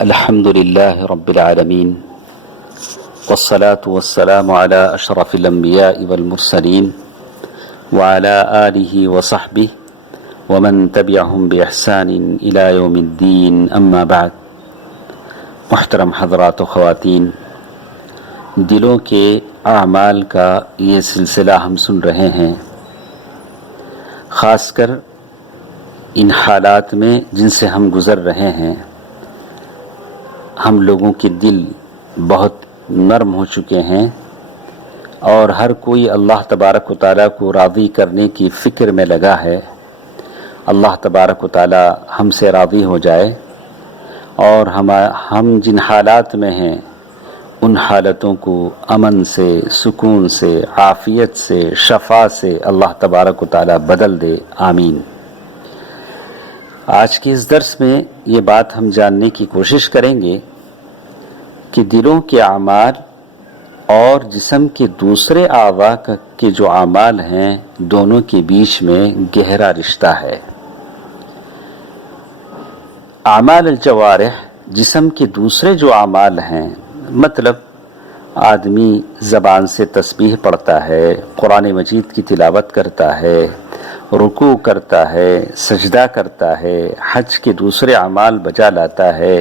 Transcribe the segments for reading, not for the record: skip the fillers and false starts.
الحمد لله رب العالمين والصلاة والسلام على أشرف الأنبياء والمرسلين وعلى آله وصحبه ومن تبعهم بإحسان إلى يوم الدين أما بعد. محترم حضرات و خواتین، دلوں کے اعمال کا یہ سلسلہ ہم سن رہے ہیں، خاص کر ان حالات میں جن سے ہم گزر رہے ہیں. ہم لوگوں کے دل بہت نرم ہو چکے ہیں اور ہر کوئی اللہ تبارک و تعالیٰ کو راضی کرنے کی فکر میں لگا ہے. اللہ تبارک و تعالیٰ ہم سے راضی ہو جائے اور ہم جن حالات میں ہیں ان حالتوں کو امن سے، سکون سے، عافیت سے، شفا سے اللہ تبارک و تعالیٰ بدل دے. آمین. آج کے اس درس میں یہ بات ہم جاننے کی کوشش کریں گے کہ دلوں کے اعمال اور جسم کے دوسرے اعضاء کے جو اعمال ہیں دونوں کے بیچ میں گہرا رشتہ ہے. اعمال الجوارح، جسم کے دوسرے جو اعمال ہیں، مطلب آدمی زبان سے تسبیح پڑھتا ہے، قرآن مجید کی تلاوت کرتا ہے، رکوع کرتا ہے، سجدہ کرتا ہے، حج کے دوسرے اعمال بجا لاتا ہے.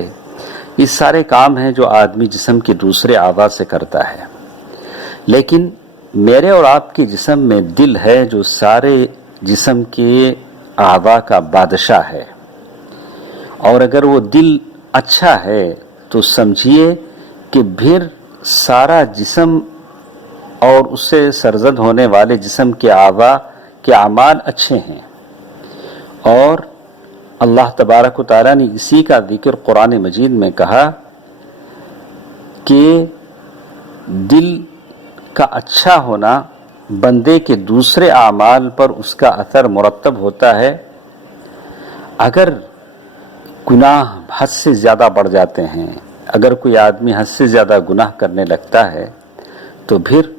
یہ سارے کام ہیں جو آدمی جسم کے دوسرے اعضاء سے کرتا ہے. لیکن میرے اور آپ کے جسم میں دل ہے جو سارے جسم کے اعضاء کا بادشاہ ہے. اور اگر وہ دل اچھا ہے تو سمجھیے کہ پھر سارا جسم اور اس سے سرزد ہونے والے جسم کے اعضاء کے اعمال اچھے ہیں. اور اللہ تبارک و تعالیٰ نے اسی کا ذکر قرآن مجید میں کہا کہ دل کا اچھا ہونا بندے کے دوسرے اعمال پر اس کا اثر مرتب ہوتا ہے. اگر گناہ حد سے زیادہ بڑھ جاتے ہیں، اگر کوئی آدمی حد سے زیادہ گناہ کرنے لگتا ہے تو پھر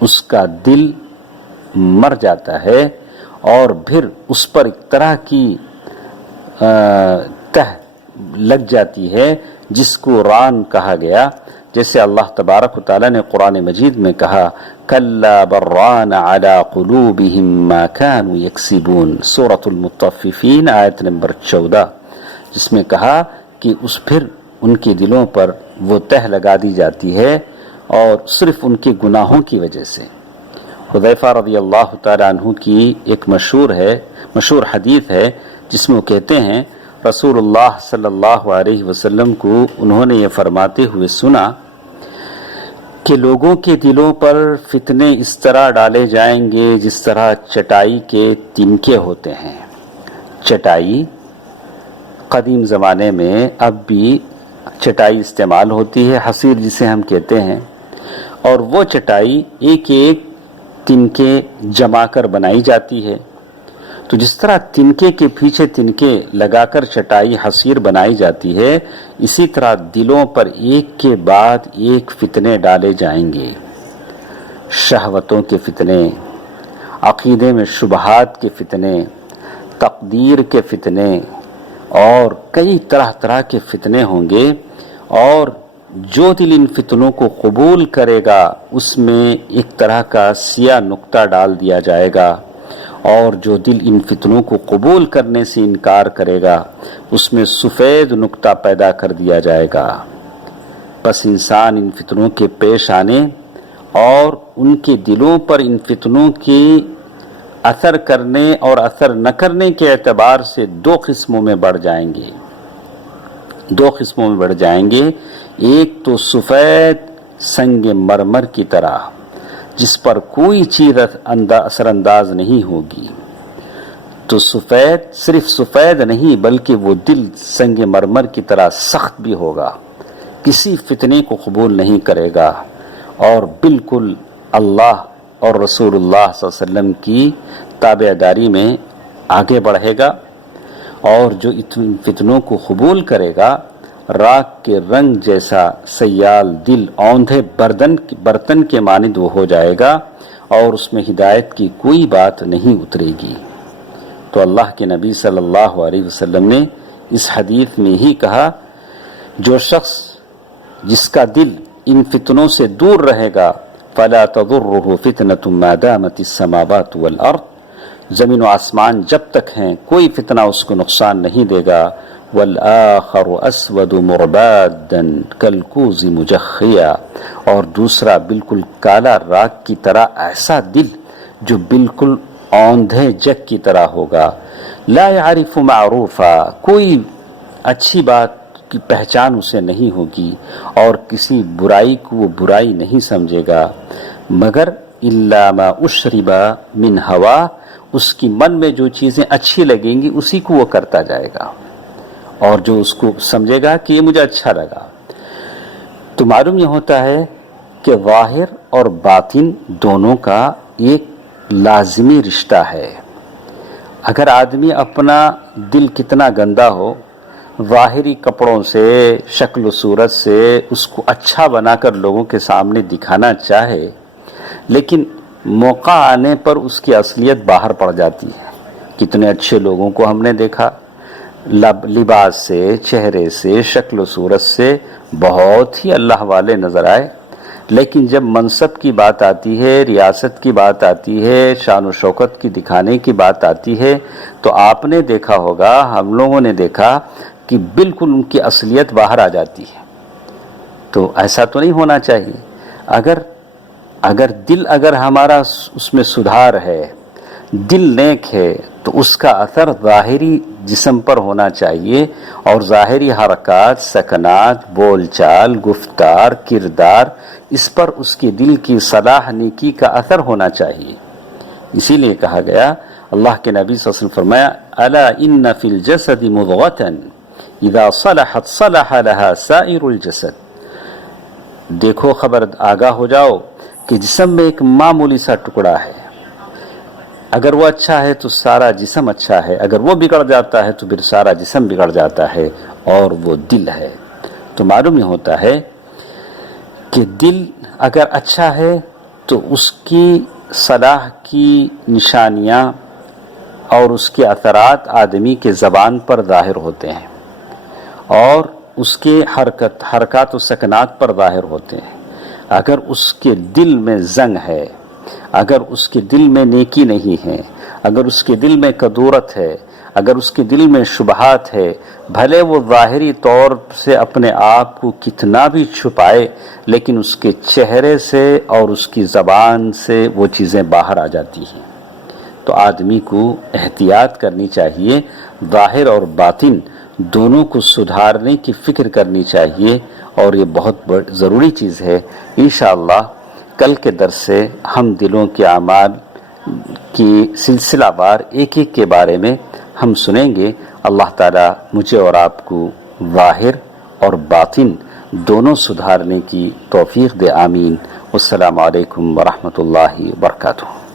اس کا دل مر جاتا ہے اور پھر اس پر ایک طرح کی تہ لگ جاتی ہے جس کو ران کہا گیا. جیسے اللہ تبارک و تعالیٰ نے قرآن مجید میں کہا کَلَّا بَرَّانَ عَلَىٰ قُلُوبِهِمْ مَا كَانُوا يَكْسِبُونَ، سورۃ المطففین آیت نمبر 14، جس میں کہا کہ اس پھر ان کے دلوں پر وہ تہ لگا دی جاتی ہے اور صرف ان کے گناہوں کی وجہ سے. حذیفہ رضی اللہ تعالیٰ عنہ کی ایک مشہور حدیث ہے جس میں وہ کہتے ہیں رسول اللہ صلی اللہ علیہ وسلم کو انہوں نے یہ فرماتے ہوئے سنا کہ لوگوں کے دلوں پر فتنے اس طرح ڈالے جائیں گے جس طرح چٹائی کے تنکے ہوتے ہیں. چٹائی قدیم زمانے میں اب بھی چٹائی استعمال ہوتی ہے، حصیر جسے ہم کہتے ہیں، اور وہ چٹائی ایک ایک تنکے جما کر بنائی جاتی ہے. تو جس طرح تنکے کے پیچھے تنکے لگا کر چٹائی حصیر بنائی جاتی ہے، اسی طرح دلوں پر ایک کے بعد ایک فتنے ڈالے جائیں گے. شہوتوں کے فتنے، عقیدے میں شبہات کے فتنے، تقدیر کے فتنے اور کئی طرح طرح کے فتنے ہوں گے. اور جو دل ان فتنوں کو قبول کرے گا اس میں ایک طرح کا سیاہ نقطہ ڈال دیا جائے گا، اور جو دل ان فتنوں کو قبول کرنے سے انکار کرے گا اس میں سفید نقطہ پیدا کر دیا جائے گا. بس انسان ان فتنوں کے پیش آنے اور ان کے دلوں پر ان فتنوں کی اثر کرنے اور اثر نہ کرنے کے اعتبار سے دو قسموں میں بڑھ جائیں گے. ایک تو سفید سنگ مرمر کی طرح جس پر کوئی چیز اثر انداز نہیں ہوگی. تو صرف سفید نہیں بلکہ وہ دل سنگ مرمر کی طرح سخت بھی ہوگا، کسی فتنے کو قبول نہیں کرے گا اور بالکل اللہ اور رسول اللہ صلی اللہ علیہ وسلم کی تابع داری میں آگے بڑھے گا. اور جو فتنوں کو قبول کرے گا راکھ کے رنگ جیسا سیال دل اوندھے برتن کے مانند وہ ہو جائے گا اور اس میں ہدایت کی کوئی بات نہیں اترے گی. تو اللہ کے نبی صلی اللہ علیہ وسلم نے اس حدیث میں ہی کہا جو شخص جس کا دل ان فتنوں سے دور رہے گا فلا تضرہ فتنۃ ما دامت السماوات والارض، زمین و آسمان جب تک ہیں کوئی فتنہ اس کو نقصان نہیں دے گا. والآخر اسود مربادا کالکوز مجخیا، اور دوسرا بالکل کالا راکھ کی طرح ایسا دل جو بالکل اوندھے جگ کی طرح ہوگا. لا يعرف معروفا، کوئی اچھی بات کی پہچان اسے نہیں ہوگی اور کسی برائی کو وہ برائی نہیں سمجھے گا، مگر الا ما اشرب من ہوا، اس کی من میں جو چیزیں اچھی لگیں گی اسی کو وہ کرتا جائے گا، اور جو اس کو سمجھے گا کہ یہ مجھے اچھا لگا. تو معلوم یہ ہوتا ہے کہ ظاہر اور باطن دونوں کا ایک لازمی رشتہ ہے. اگر آدمی اپنا دل کتنا گندا ہو، ظاہری کپڑوں سے، شکل و صورت سے اس کو اچھا بنا کر لوگوں کے سامنے دکھانا چاہے، لیکن موقع آنے پر اس کی اصلیت باہر پڑ جاتی ہے. کتنے اچھے لوگوں کو ہم نے دیکھا، لباس سے، چہرے سے، شکل و صورت سے بہت ہی اللہ والے نظر آئے، لیکن جب منصب کی بات آتی ہے، ریاست کی بات آتی ہے، شان و شوکت کی دکھانے کی بات آتی ہے، تو آپ نے دیکھا ہوگا، ہم لوگوں نے دیکھا کہ بالکل ان کی اصلیت باہر آ جاتی ہے. تو ایسا تو نہیں ہونا چاہیے. اگر دل ہمارا اس میں سدھار ہے، دل نیک ہے، تو اس کا اثر ظاہری جسم پر ہونا چاہیے، اور ظاہری حرکات، سکنات، بول چال، گفتار، کردار، اس پر اس کے دل کی صلاح نیکی کا اثر ہونا چاہیے. اسی لیے کہا گیا، اللہ کے نبی صلی اللہ علیہ وسلم فرمایا، الا ان فی الجسد مضغۃ اذا صلحت صلح لها سائر الجسد. دیکھو، خبر آگاہ ہو جاؤ کہ جسم میں ایک معمولی سا ٹکڑا ہے، اگر وہ اچھا ہے تو سارا جسم اچھا ہے، اگر وہ بگڑ جاتا ہے تو پھر سارا جسم بگڑ جاتا ہے، اور وہ دل ہے. تو معلوم یہ ہوتا ہے کہ دل اگر اچھا ہے تو اس کی صلاح کی نشانیاں اور اس کے اثرات آدمی کے زبان پر ظاہر ہوتے ہیں، اور اس کے حرکات و سکنات پر ظاہر ہوتے ہیں. اگر اس کے دل میں زنگ ہے، اگر اس کے دل میں نیکی نہیں ہے، اگر اس کے دل میں کدورت ہے، اگر اس کے دل میں شبہات ہے، بھلے وہ ظاہری طور سے اپنے آپ کو کتنا بھی چھپائے، لیکن اس کے چہرے سے اور اس کی زبان سے وہ چیزیں باہر آ جاتی ہیں. تو آدمی کو احتیاط کرنی چاہیے، ظاہر اور باطن دونوں کو سدھارنے کی فکر کرنی چاہیے، اور یہ بہت ضروری چیز ہے. انشاءاللہ کل کے درس سے ہم دلوں کے اعمال کی سلسلہ وار ایک ایک کے بارے میں ہم سنیں گے. اللہ تعالیٰ مجھے اور آپ کو ظاہر اور باطن دونوں سدھارنے کی توفیق دے. آمین. والسلام علیکم ورحمۃ اللہ وبرکاتہ.